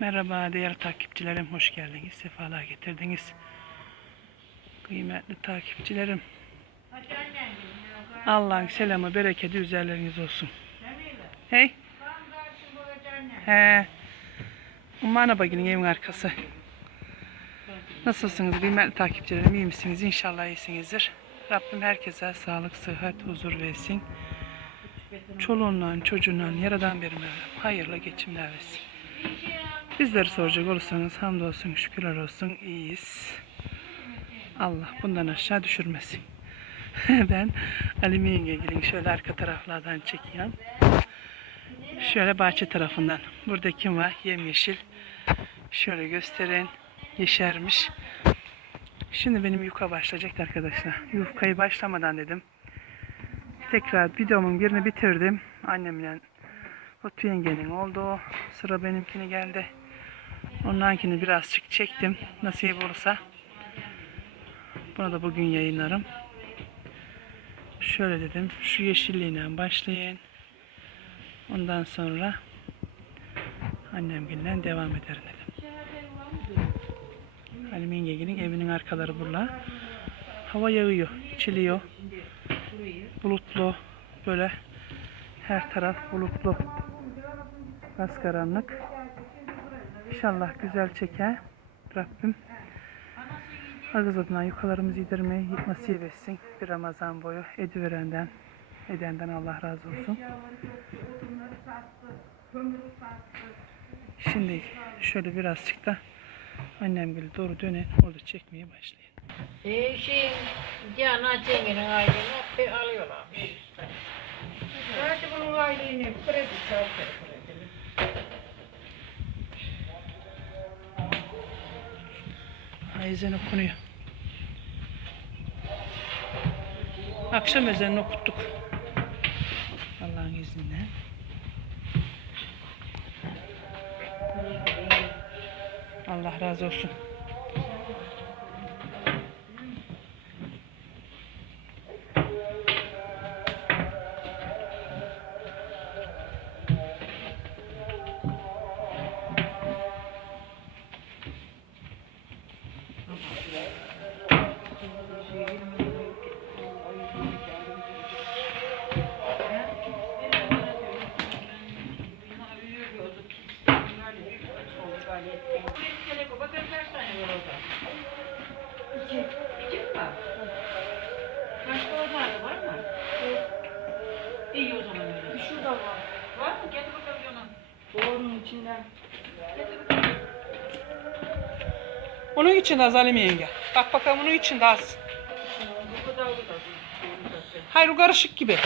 Merhaba değerli takipçilerim, hoş geldiniz, sefalar getirdiniz. Kıymetli takipçilerim, Allah'ın selamı, bereketi üzerleriniz olsun. Hey, he, Umana baginin evin arkası. Nasılsınız kıymetli takipçilerim, iyi misiniz? İnşallah iyisinizdir. Rabbim herkese sağlık, sıhhat, huzur versin. Çoluğunla, çocuğunla, yaradan bir hayırlı geçimler versin. Bizleri soracak olursanız hamdolsun, şükürler olsun, iyiyiz. Allah bundan aşağı düşürmesin. ben Ali Yengegil'in şöyle arka taraflardan çekiyorum. Şöyle bahçe tarafından. Burada kim var? Yemyeşil. Şöyle gösterin. Yeşermiş. Şimdi benim yuka başlayacak arkadaşlar. Yufkayı başlamadan dedim. Tekrar videomun birini bitirdim. Annemle Batu yengenin oldu. Sıra benimkine geldi. Ondankini birazcık çektim. Nasip olursa. Bunu da bugün yayınlarım. Şöyle dedim. Şu yeşilliğine başlayın. Ondan sonra annemgilden devam ederim dedim. Halim yengenin evinin arkaları burada. Hava yağıyor, çiliyor. Bulutlu. Böyle her taraf bulutlu. Biraz karanlık. İnşallah güzel çeker. Rabbim Aziz adına yukalarımızı yedirmeyi nasip etsin. Bir Ramazan boyu ediverenden, edenden Allah razı olsun. Şimdi şöyle birazcık da annem gibi doğru dönen orada çekmeye başlayın. Ee, şey, Canan Cengi'nin aileni hep alıyorlarmış. Hadi bunun kredi kredi. Ezan okunuyor. Akşam ezanını okuttuk. Allah'ın izniyle. Allah razı olsun. Onun için az Halim yenge. Bak bakalım onun için de az. Bu bu. Hayır o karışık gibi.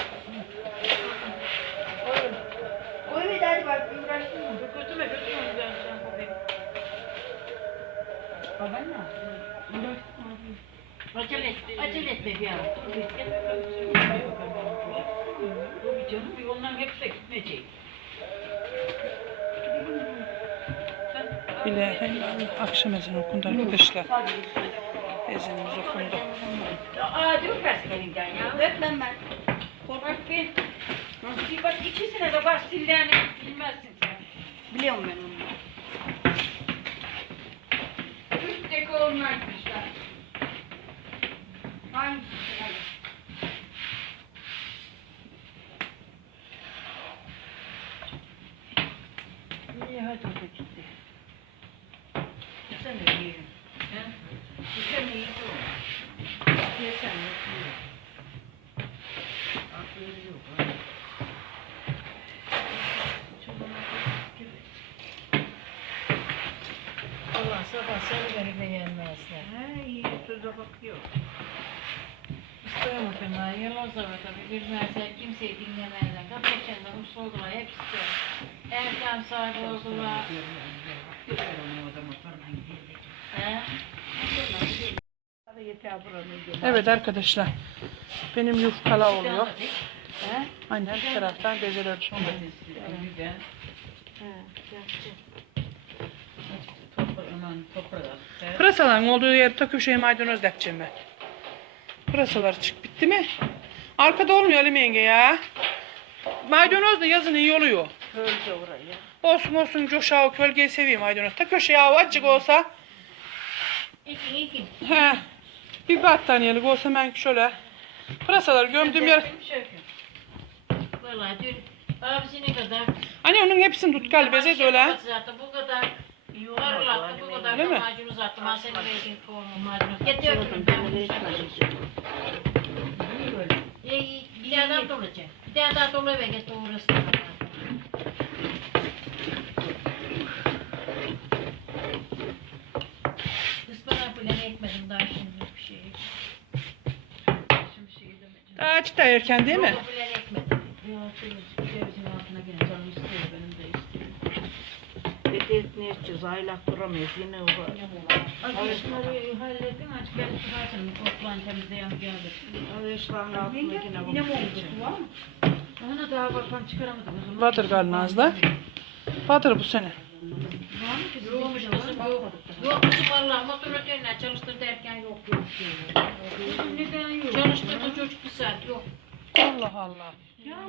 Acele etme, acele etme bir an. Dur bir canım bir ondan hepsi de gitmeyecek. Sen- Bile akşam ezanı okundu arkadaşlar. Ezanımız okundu. Bak ikisine de baş dillerini bilmezsin sen. Biliyorum ben onu. Üstteki olmaymışlar. Hangisi? İyi hadi o da gitti. Sen de yiyin. He? Sen de yiyin. Yesen de yiyin. Akıllı yok ha. Çubuğuna koy, gibi. Allah sabah seni beni beğenmezler. He iyi tuza bakıyor. İstiyorum fena. Yalan tabii bilmezler. Kimseyi dinlemezler. Kapatacaklar. Uslu oldular. Hepsi de. Erken sahibi oldular. He? Evet arkadaşlar. Benim yufkala oluyor. He? Annem bir taraftan bezeler sonra. Pırasaların olduğu yer ta köşeye maydanoz depeceğim ben. Pırasalar çık bitti mi? Arkada olmuyor Ali yenge ya. Maydanoz da yazın iyi oluyor. Öldü oraya. Olsun olsun coşağı kölgeyi seveyim Aydonos'ta. Köşeye hava açık olsa. İkin ikin. He. Bir battaniyelik olsa ben şöyle pırasaları gömdüğüm yer. Valla dün abisi ne kadar Hani onun hepsini tut galiba. Zaten bu kadar yuvarlattı bu kadar da macun uzattım. Ben seni verdim kovma macunu. Getiriyorum ben bunu. E, bir tane daha dolacak. Bir tane daha dolu ve getir uğrasın. Ispanak bile ekmedim daha şimdi bir şey. Şimdi şey. Daha açık da erken değil mi? Dolu bile ekmedim. Ya cevizin altına girin canım istiyor benim de istiyor. Ne yapacağız? Aylak duramayız. Yine o Arkadaşları hallettim açık ben çıkarsın toplan temizleyen geldi. Ağaçların altına yine Yine mi bu. oldu var mı? Ona daha bakalım çıkaramadım. Vardır galiba Nazlı. Vardır bu sene. Mı kızım? Yok. Yok kızım valla motor öteyine çalıştır derken yok yok. Kızım neden yok? Çalıştırdı çocuk bir saat yok. Allah Allah.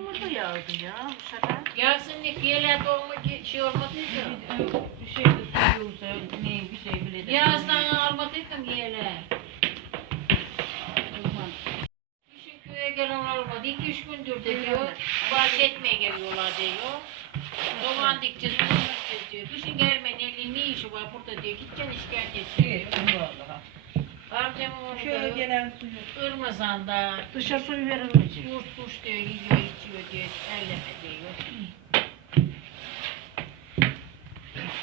Yağmur da yağdı ya bu sefer. Gelsin diye yerlerde olma şey olmadıydı. Bir şey de tutuyorsa ne bir şey bile de. Yazdan almadıydım yerler. Kışın köye gelen olmadı. İki üç gündür de diyor. Fark etmeye geliyorlar diyor. Soğan dikeceğiz, bunu dikeceğiz diyor. Kışın gelmeyin elin ne işi var burada diyor. Gideceksin şikayet edeceksin. Amcam Şöyle orada gelen suyu. Irmazan'da Dışa suyu verilmeyecek. Kurt kuş diyor, yiyor, içiyor diyor, elleme diyor.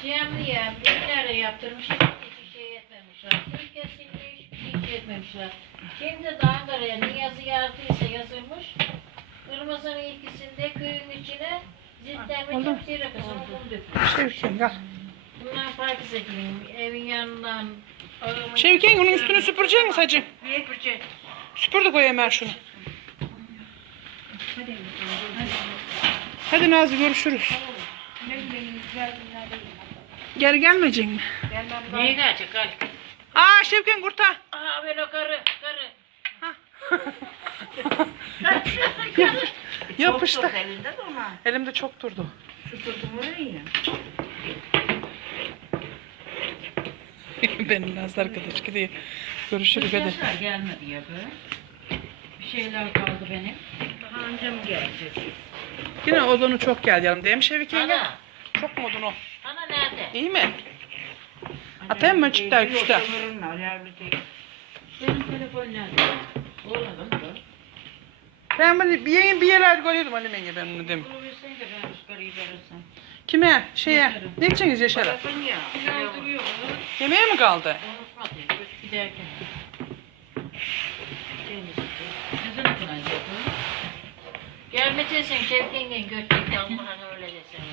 Cemli ya, bir yaptırmış, hiç şey etmemişler. Hiç kesilmiş, hiç şey etmemişler. Şimdi de Ankara'ya ne yazı yazdıysa yazılmış. Kırmızının ikisinde köyün içine zillenme Oldu. tepsiyle kızım kum dökmüş. Şevken gel. Bundan fark edeyim, evin yanından. Şevken onun üstünü süpürecek misin hacı? Niye fırça? Süpür de koy hemen şunu. Hadi Nazlı görüşürüz. Geri gelmeyecek mi? Neyi kaçacak hadi. Aa Şevken kurta. Aha böyle karı, karı. Yapış, yapıştı. Çok elinde de ona. Elimde çok durdu. Süpürdüm orayı. Benim Nazlı arkadaş gidiyor. Görüşürüz hadi. Gelmedi ya be. Bir şeyler kaldı benim. Daha önce mi gelecek? Yine odunu çok geldi yanım değil mi Şevken? Ana, Çok mu odunu? ana nerede? İyi mi? Atayım mı çıktı küçükte? Benim telefon nerede? Oğlum da. Ben böyle bir bir yerlerde görüyordum Ali Menge ben onu dedim. Bunu bilsen de ben ıskarıyı verirsem. Kime? Şeye. Ne içeceksiniz Yaşar'a? Yemeğe mi kaldı? Giderken. Gelmeyeceksin Şevken'le götürdük Allah'ın öyle desene.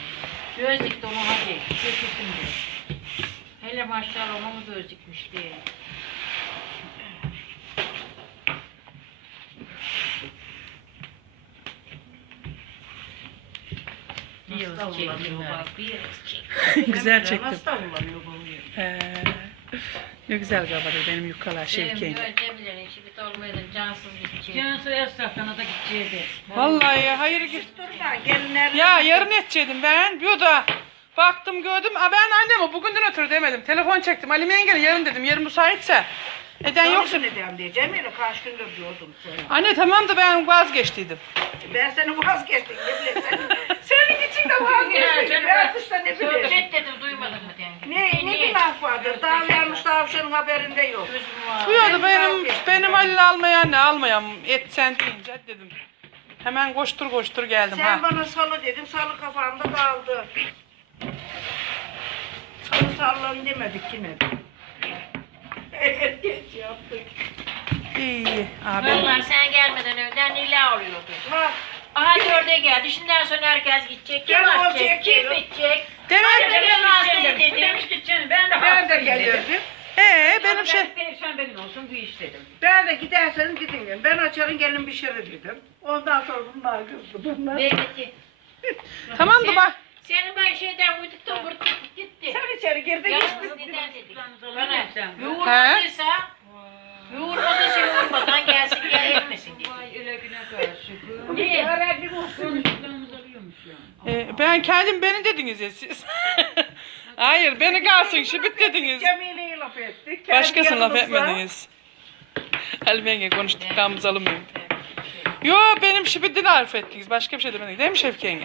Gözlük dolu hadi. Götürsün diyor. Hele maşallah ona mı gözlükmüş diye. Güzel çektim. Hasta oluyor bu. Ee, ne güzel kabarıyor benim yukalar Şevken. Cemile'nin şimdi olmayan cansız gidecek. Cansız Esraf'tan da gideceğiydi. Vallahi ya hayır git. Dur da gelinler. Ya yarın edecektim ben. Bir da baktım gördüm. Aa, ben anneme bugünden ötürü demedim. Telefon çektim. Ali Mengen'e yarın dedim. Yarın müsaitse. Eden yoksa. Ne diyeyim diyeceğim ya kaç gündür diyordum sana. Anne tamam da ben vazgeçtiydim. Ben seni vazgeçtim ne bileyim için de vazgeçtim. Ben kışta ne bileyim. Söhbet dedim duymadın mı denge? Ne, ne bir laf vardır. Davranmış tavşanın haberinde yok. Ben benim benim ben. Halil almayan ne almayam et sen deyince dedim. Hemen koştur koştur geldim Sen ha. bana salı dedin, salı kafamda kaldı. Salı sallan demedik yine de. Geç yaptık. İyi. Abi. Vallahi sen gelmeden önden Nila oluyordu. Bak, Aha dörde geldi. Şimdiden sonra herkes gidecek. Kim Ben atacak? olacak Kim bitecek? Demek Hadi ben hastayım dedim. Ben de ben de gelirdim. ee benim şey Sen benim olsun bu iş dedim. Ben de giderseniz gidin dedim. Ben açarım gelin bir şey dedim. Ondan sonra bunlar kızdı. Bunlar. Mehmet'i. tamam da bak. Senin ben şeyden uyduktan vurduk gitti. Sen içeri girdin. Yalnız gittin. neden dedik? Bana Bana sen. yoğurmadıysa yoğurmadıysa yoğurmadan gelsin ya etmesin dedik. Vay öyle güne karşı. Niye? Öğrendim olsun. Konuştuklarımız alıyormuş ya. Ee, ben kendim beni dediniz ya siz. Hayır beni kalsın şibit dediniz. Cemile'yi laf ettik. Başkasını laf etmediniz. Halime yenge konuştuklarımızı alınmıyor. Yo benim şibitini harf ettiniz. Başka bir şey demedik değil mi Şevki yenge?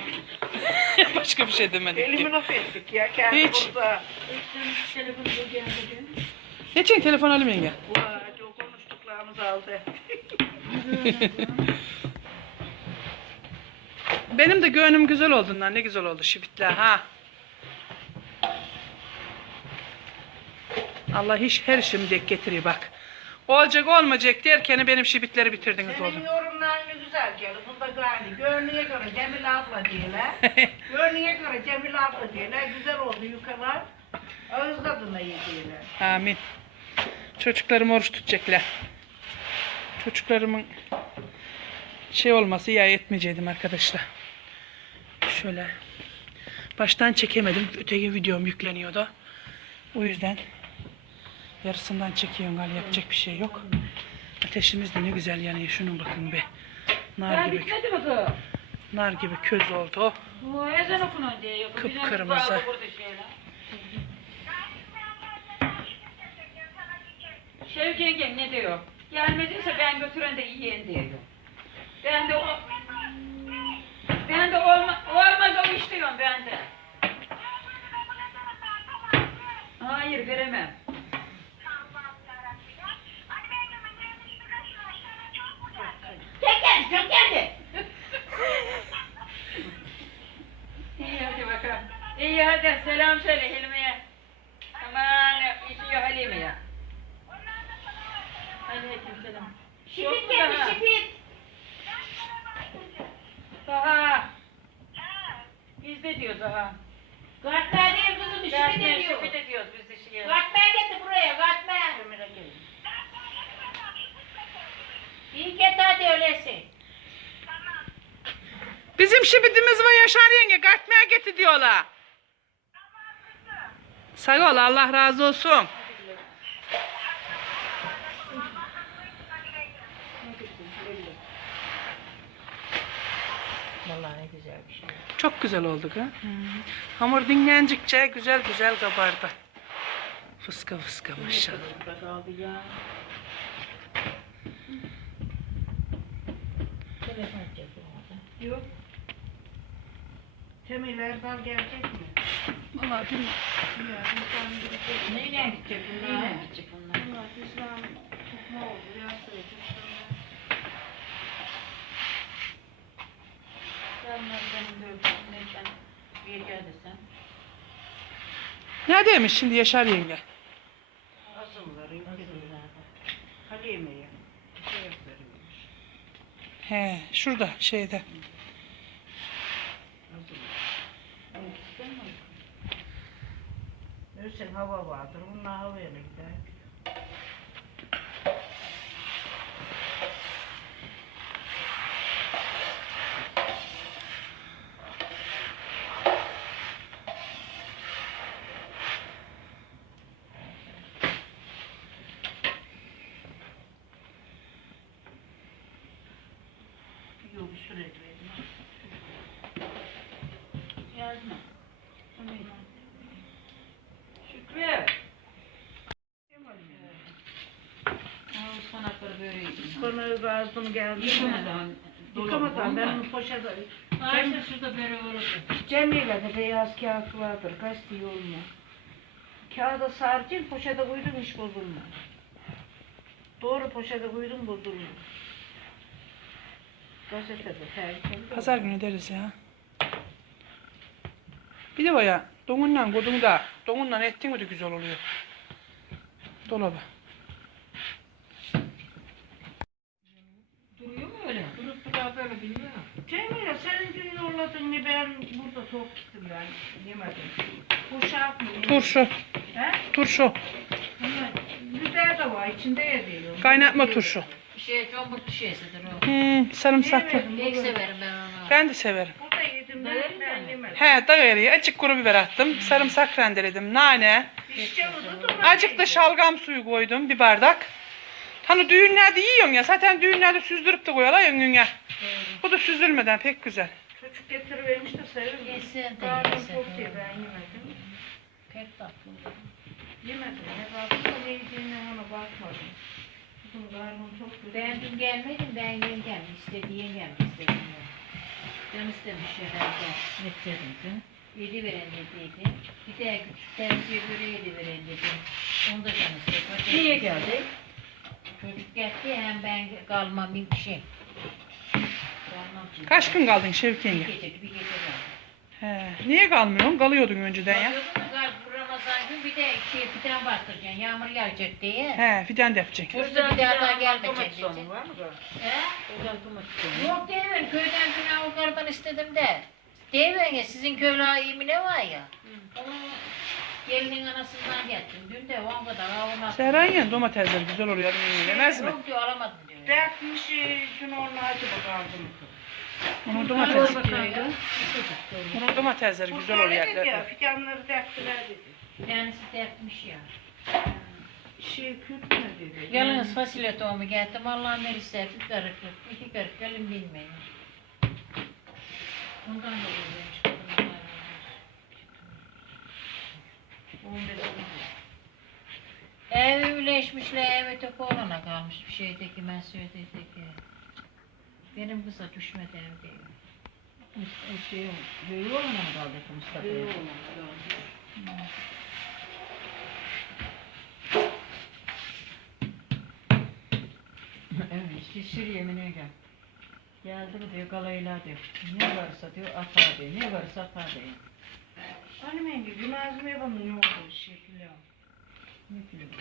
Başka bir şey demedik. Elimi laf ettik ya kendi Hiç. burada. Ne için telefon Halime yenge? Vay, aldı. Benim de gönlüm güzel olduğundan ne güzel oldu şibitler ha. Allah hiç her işimi dek getiriyor bak. Olacak olmayacak derken benim şibitleri bitirdiniz Senin oğlum. yorumlarını güzel geldi. Bunda gani. Gönlüye göre Cemil abla diyorlar. Gönlüye göre Cemil abla diyorlar. Güzel oldu yukarılar. Tadına iyi diyorlar. Amin. Çocuklarım oruç tutacaklar. Çocuklarımın şey olması ya etmeyecektim arkadaşlar. Şöyle. Baştan çekemedim. Öteki videom yükleniyordu. O yüzden yarısından çekiyorum galiba yapacak bir şey yok. Ateşimiz de ne güzel yanıyor. Şunun bakın be. Nar gibi, nar gibi köz oldu. Kıpkırmızı. Şevki ne diyor? Gelmediyse ben götüren de yiyen diyor. Ben de o... Ben de olma, olmaz o iş diyorum ben de. Hayır veremem. Çek geldi, çek geldi. İyi hadi bakalım. İyi hadi selam söyle Hilmi'ye. Aman işiyor Halime'ye. Şipit geldi şipit. Daha. Biz de diyoruz daha. Katmer değil kızım, Şipit de diyor. şipit ediyoruz biz de şey. Katmer getir buraya, katmer. İyi get hadi öyleyse. Bizim şibitimiz var Yaşar yenge. Katmer getir diyorlar. Sağ ol Allah razı olsun. Vallahi ne güzel bir şey. Çok güzel oldu ha. Hamur dinlendikçe güzel güzel kabardı. Fıska fıska maşallah. Yok. Cemil Erdal gelecek mi? Vallahi bilmiyorum. Neyle gidecek bunlar? Neyle gidecek bunlar? Allah İslam tutma oldu. Ya bir gel desem. Neredeymiş şimdi Yaşar yenge? Şey. He, şurada şeyde. Ölsen hava vardır. Bunlar havaya gider. Ispanakları böyle yedim. Bana lazım geldi. Yıkamadan. Yıkamadan ben onu poşete... Ayşe şurada böyle olur. Cemile'de beyaz kağıt vardır. Gazete olma. Kağıda sarcın poşete koydun hiç bozulma. Doğru poşete koydun bozulma. Gazetede tehlikeli. Pazar günü deriz ya. Bir de o ya. Donunla kodun da. Donunla ettin mi de güzel oluyor. Dolaba. Duruyor mu öyle? Durup durup böyle bilmiyorum. Cemile senin dün yolladın ne ben burada çok gittim ben yemedim. Kuşak mı? Turşu. He? Turşu. Biber de var içinde yediyor. Kaynatma turşu. Bir şey çok mutlu şeysidir o. Hmm, sarımsaklı. Yemedim, Pek burada- severim ben onu. Ben de severim. Burada yedim ben, ben yemedim. He, dağarıya açık kuru biber attım. Sarımsak rendeledim. Nane. Oldu da Acık da şalgam suyu koydum bir bardak. Hani düğünlerde yiyorsun ya zaten düğünlerde süzdürüp de koyuyorlar ya önüne. Bu da süzülmeden pek güzel. Çocuk getirivermiş de seviyorum. Yesin de Karnım yesin. çok diye ben yemedim. Pek tatlı. Yemedim. Ne baktım ne yediğine ona bakmadım. Kızım karnım çok kötü. Ben dün gelmedim, ben yengem istedi, yengem istedi. Ben istemiş herhalde. Sen? Yedi veren dediydi. Bir de küçük temsiye göre yedi veren dedim. Onu da ben istedim. Niye geldi? Çocuk geldi hem ben kalmam bir şey. Kaç gün kaldın Şevki Bir yenge? gece, bir gece kaldım. He. Niye kalmıyorsun? Kalıyordun önceden ya. Kalıyordum da bu Ramazan gün bir de şey fidan bastıracaksın yağmur yağacak diye. He, fidan da yapacaksın. Yoksa bir daha daha gelmeyecek Domates sonu var mı? He? Oradan domates sonu. Yok deyiver köyden günah yukarıdan istedim de. Deyiver ya sizin köylü iyi mi ne var ya. Onun gelinin anasından getirdim. Dün de on kadar avuna. Serhan yen domatesler güzel oluyor. Yemez mi? Yok diyor alamadım. Dertmiş dün onun acı bakardım. Onun Domates domates, diyor. onun domatesleri güzel oluyor. dedi ya, fidanları derttiler dedi. Kendisi dertmiş ya. Şey Kürt mü dedi? Yalnız fasulye tohumu getirdim. Allah'ın verirse bir karık, iki karık gelin bilmeyin. Ondan da oluyormuş. kadınlar. On Ev üleşmişler, ev öteki olana kalmış bir şeydeki, söylediğindeki. Benim kıza düşmedi ev değil. Şey, Büyüğü oğluna mı kaldı ki Mustafa'ya? Evet, işte sür yemine gel. Geldi mi diyor galayla diyor. Ne varsa diyor atar diyor. Ne varsa atar diyor. Annemin gibi Nazım Eba'nın ne olduğu şey pilav. Ne bileyim.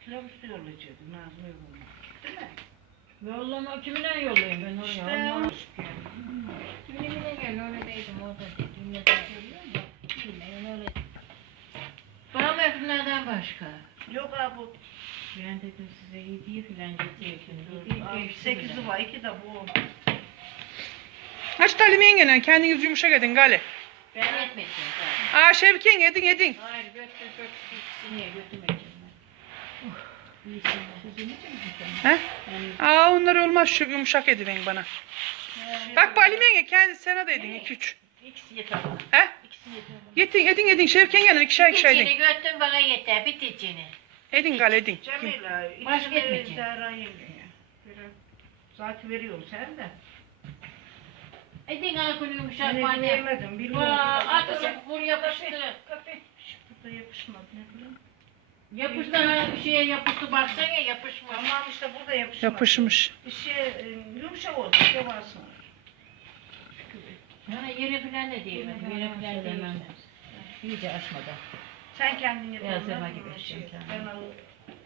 Pilav üstü yollayacaktı Nazım Eba'nın. Değil mi? Yollama kimine yollayayım ben oraya? İşte Allah'ım. Düğünümüne gel, değildim orada değil. Dünyada görüyor musun? Bilmeyin öyle. Bana mevsimlerden başka. Yok abi. Ben dedim size yediği filan Yediği Sekizi var, iki de bu. Aç talim yengenen kendiniz yumuşak edin gali. Ben etmedim. Aa Şevki yenge edin edin. Hayır götür götür. İkisini ye götürmeyeceğim ben. Siz yemeyecek misiniz sen? He? Aa onlar olmaz şu yumuşak ediverin bana. Bak bu Halim yenge kendi sana da edin iki üç. İkisi yeter bana. He? İkisi yeter bana. Yetin edin edin Şevki yengenen ikişer ikişer edin. Biticini götür bana yeter. Şey, Edin gali edin. Cemile, Başka ikisini etmeyecek. Zehra yemiyor. Zaten veriyorum sen de. Edin alkol yumuşak Ben bana. yemedim, bilmiyorum. Vaa atılıp vur yapıştı. Burada yapışmadı ne bileyim. Yapıştı ha bir şeye yapıştı baksana yapışmış. Tamam işte burada yapışmadı. Yapışmış. Bir şey e, yumuşak olsun, yavaşsın. Yani yere falan da değil. Yere falan değil. Söylemem. İyice açmadan. Sen kendin yap. Biraz ondan Sema sonra gibi şey. Ben alıp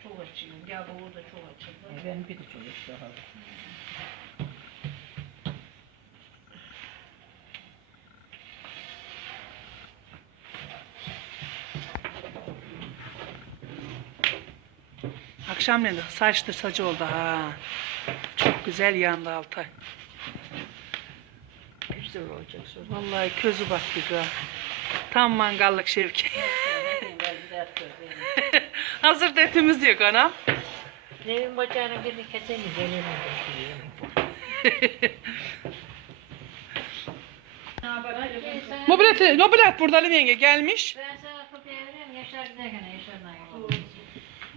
çok açayım. Ya bu orada çok açıldı. E, Benimki de çok işte. Akşamleyin de saçtı sacı oldu ha. Çok güzel yandı Altay. Güzel olacak sonra. Vallahi közü baktı ha. Tam mangallık Şevki. Hazır etimiz yok anam. Nevin bacağının birini haber? Hadi. Mobilet, mobilet burada Halim yenge gelmiş. Ben sana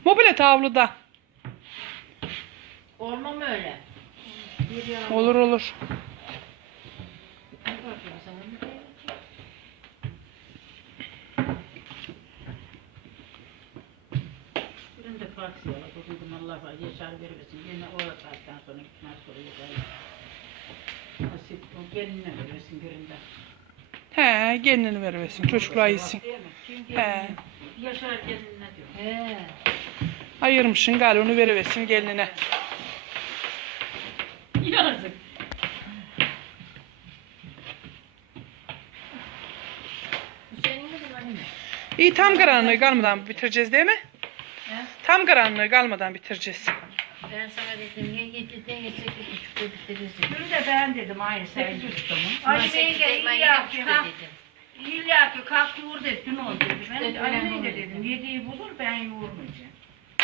Mobilet avluda. Olmam öyle. Olur olur. De- Allah var. Yaşar vermesin. Yine o saatten sonra gitmez. Nasip geline vermesin. He, gelinini veriversin. Çocuklar yesin. Değil mi? Kim He. Yaşar geline diyor. He. Ayırmışsın gal onu veriversin gelinine. Yazık. Hani? İyi tam karanlığı kalmadan bitireceğiz değil mi? He? Tam karanlığı kalmadan bitireceğiz. Ben sana dedim ya yedide ya sekizde bitiririz. Dün de ben dedim aynı sen. Tamam. Ay Ben şey gel ha. dedim. İlla ki kalk yoğur dedi dün oldu. Ben de dedim yediği bulur ben yoğurmayacağım.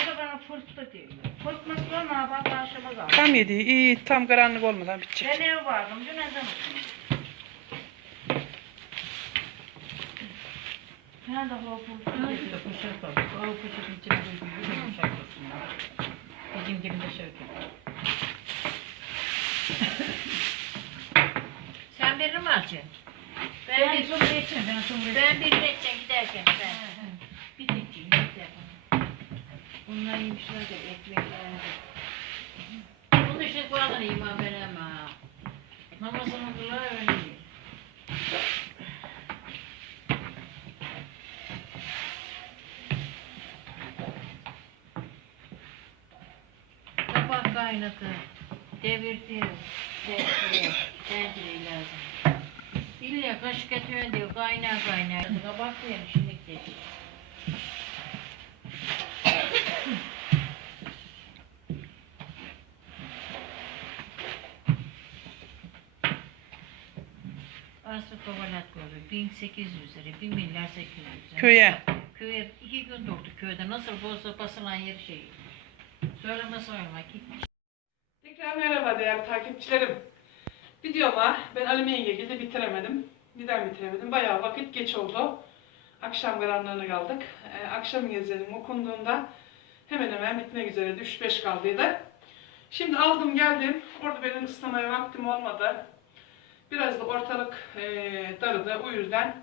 Bu da bana fırtına diyor. Fırtınası var mı? Bak akşama kaldı. Tam yedi. İyi tam karanlık olmadan bitecek. Ben eve vardım. Dün ezan okudum. Ben de hopum. Kuşak var. Hava kuşak içinde bir kuşak var. Şey Bizim gibi de şarkı. Şey Sen birini mi alacaksın? Ben, ben bir, bir, ben, ben birini edeceğim giderken. Ben. Bunlar yemişler de ekmekler. Bunun için Kur'an'ın iman ben ama. Namazını kılar öyle. Kabak kaynadı. Devirdi. Devirdi. Devirdi lazım. İlla kaşık etmen diyor. Kaynar kaynar. Kabak verin şimdi dedi. 1800 lira, 1 milyar 800 lira. Köye. Köye iki gün durduk köyde. Nasıl bozdu basılan yer şey. Söyleme söyleme git. Tekrar merhaba değerli takipçilerim. Videoma ben Alime Yengegil'de bitiremedim. Neden bitiremedim? Bayağı vakit geç oldu. Akşam karanlığına kaldık. Ee, akşam gezelim okunduğunda hemen hemen bitmek üzereydi. 3-5 kaldıydı. Şimdi aldım geldim. Orada benim ıslamaya vaktim olmadı. Biraz da ortalık e, darıdı. O yüzden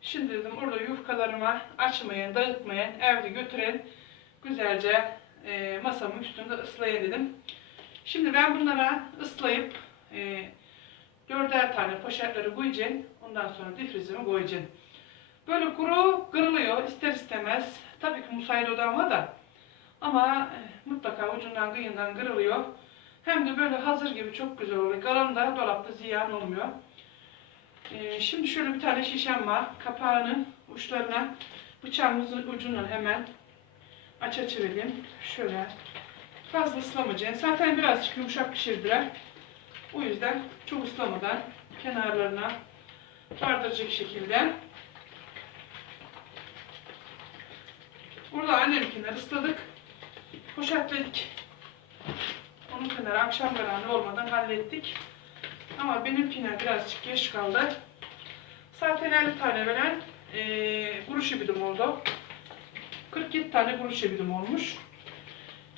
şimdi dedim orada yufkalarımı açmayın, dağıtmayın, evde götürün. Güzelce e, masamın üstünde ıslayın dedim. Şimdi ben bunlara ıslayıp e, dörder tane poşetleri koyacağım. Ondan sonra difrizime koyacağım. Böyle kuru kırılıyor ister istemez. Tabii ki musayede odam da. Ama e, mutlaka ucundan kıyından kırılıyor. Hem de böyle hazır gibi çok güzel oluyor. Kalan da dolapta ziyan olmuyor. E, şimdi şöyle bir tane şişem var. Kapağının uçlarına bıçağımızın ucundan hemen aç açıvereyim. Şöyle Fazla ıslamayacağım. Zaten birazcık yumuşak pişirdiler. O yüzden çok ıslamadan kenarlarına bardıracak şekilde. Burada annemkiler ısladık. Poşetledik. Onun kenarı akşam karanlığı olmadan hallettik. Ama benimkine birazcık geç kaldı. Zaten 50 tane veren eee kuruş ibidim oldu. 47 tane kuruş ibidim olmuş.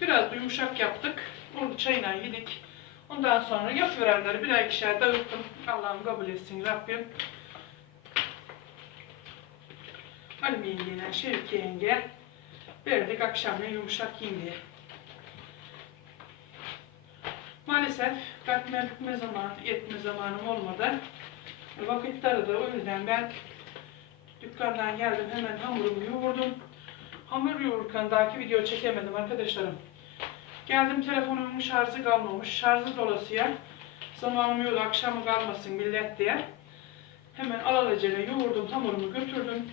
Biraz da yumuşak yaptık. Onu çayına yedik. Ondan sonra yapıverenleri birer ikişer dağıttım. Allah'ım kabul etsin Rabbim. Halime yengeyle Şevki yenge verdik akşamleyin yumuşak yiyin diye. Maalesef katmer bükme zamanı, yetme zamanım olmadı. Vakit darıdı. O yüzden ben dükkandan geldim hemen hamurumu yoğurdum. Hamur yoğururken dahaki video çekemedim arkadaşlarım. Geldim telefonumun şarjı kalmamış. Şarjı dolasıya zamanım yok akşamı kalmasın millet diye. Hemen alelacele yoğurdum hamurumu götürdüm.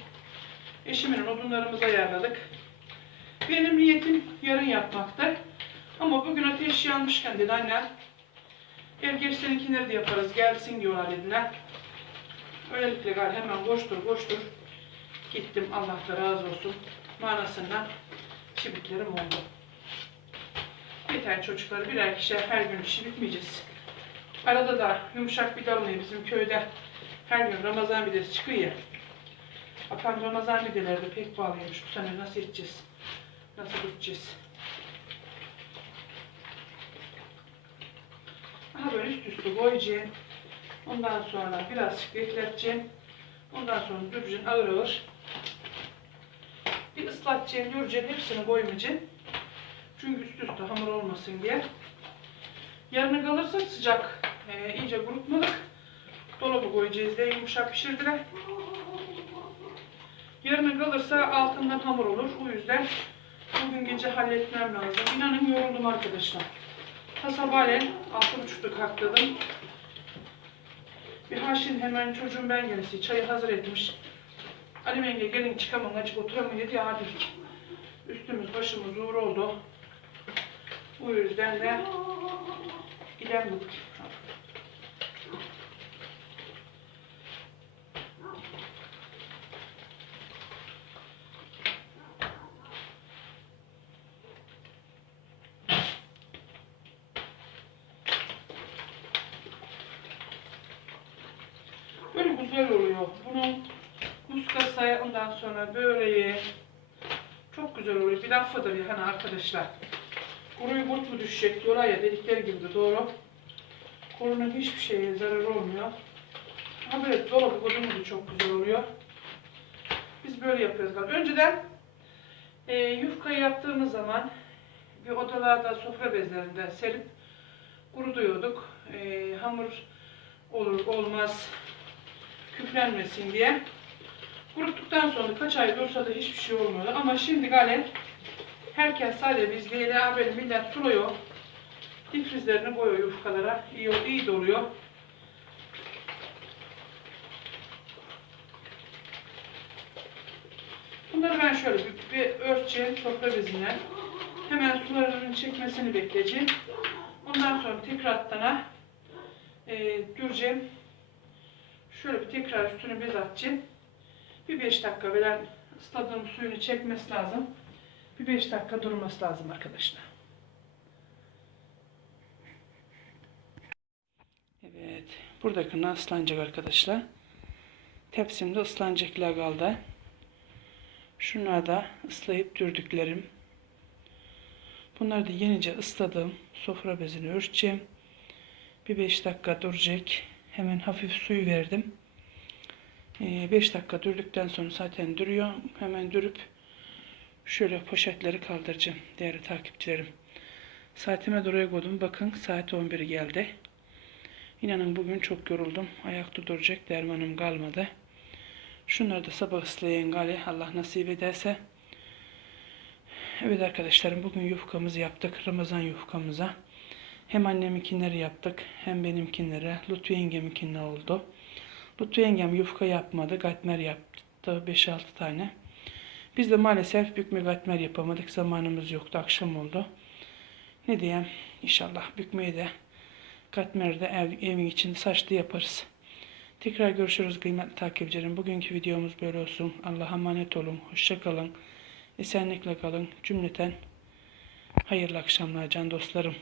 Eşimin odunlarımızı ayarladık. Benim niyetim yarın yapmaktı. Ama bugün ateş yanmışken dedi annem. Gel geç seninkileri de yaparız gelsin diyorlar dediler. Öylelikle gal hemen koştur koştur. Gittim Allah da razı olsun. Manasından çibitlerim oldu. Yeter çocukları birer kişiler her gün işi bitmeyeceğiz. Arada da yumuşak bir dalmayı bizim köyde her gün Ramazan midesi çıkıyor ya. Bakalım Ramazan mideleri de pek pahalıymış. Bu sene nasıl edeceğiz? Nasıl gideceğiz? Aha böyle üst üste koyacağım. Ondan sonra birazcık bekleteceğim. Ondan sonra duracaksın ağır ağır. Bir ıslatacağım, duracaksın, hepsini koymayacaksın. Çünkü üst üste hamur olmasın diye. Yarına kalırsa sıcak, e, iyice kurutmalık. Dolaba koyacağız diye yumuşak pişirdiler. Yarına kalırsa altından hamur olur. O yüzden bugün gece halletmem lazım. İnanın yoruldum arkadaşlar. Ta sabahleyin altı buçukta kalktım. Bir haşin hemen çocuğum ben gelesi çayı hazır etmiş. Ali Menge gelin çıkamam açık oturamam dedi ya hadi. Üstümüz başımız uğur oldu. O yüzden de gidemedik. Böyle güzel oluyor. Bunun muskası pırasayı ondan sonra böreği çok güzel oluyor. Bir laf vardır ya hani arkadaşlar. Kuruyu kurt mu düşecek diyorlar dedikleri gibi de doğru. Kurunun hiçbir şeye zararı olmuyor. Ama böyle dolabı koyduğumuz da çok güzel oluyor. Biz böyle yapıyoruz. Önceden e, yufkayı yaptığımız zaman bir odalarda sofra bezlerinde serip kurutuyorduk. E, hamur olur olmaz küflenmesin diye. Kuruttuktan sonra kaç ay dursa da hiçbir şey olmuyordu. Ama şimdi gale herkes sadece biz değil haber millet suluyor. Difrizlerini koyuyor yufkalara. İyi, iyi de oluyor. Bunları ben şöyle bir, bir örteceğim sofra bezine. Hemen sularının çekmesini bekleyeceğim. Ondan sonra tekrardan e, düreceğim. Şöyle bir tekrar üstünü bez atacağım. Bir 5 dakika böyle ısladığım suyunu çekmesi lazım. Bir 5 dakika durması lazım arkadaşlar. Evet. Buradaki ıslanacak arkadaşlar. Tepsimde ıslanacaklar kaldı. Şunlar da ıslayıp dürdüklerim. Bunları da yenice ısladım. Sofra bezini örteceğim. Bir 5 dakika duracak. Hemen hafif suyu verdim. 5 dakika durduktan sonra zaten duruyor. Hemen dürüp şöyle poşetleri kaldıracağım değerli takipçilerim. Saatime duruyor koydum. Bakın saat 11 geldi. İnanın bugün çok yoruldum. Ayakta duracak dermanım kalmadı. Şunları da sabah ıslayan gali Allah nasip ederse. Evet arkadaşlarım bugün yufkamızı yaptık. Ramazan yufkamıza. Hem anneminkinleri yaptık hem benimkinleri. Lütfü yengeminkinler oldu. Lütfü yengem yufka yapmadı. Katmer yaptı 5-6 tane. Biz de maalesef bükme katmer yapamadık. Zamanımız yoktu. Akşam oldu. Ne diyeyim? İnşallah bükmeyi de katmeri de ev, evin için saçlı yaparız. Tekrar görüşürüz kıymetli takipçilerim. Bugünkü videomuz böyle olsun. Allah'a emanet olun. Hoşça kalın. Esenlikle kalın. Cümleten hayırlı akşamlar can dostlarım.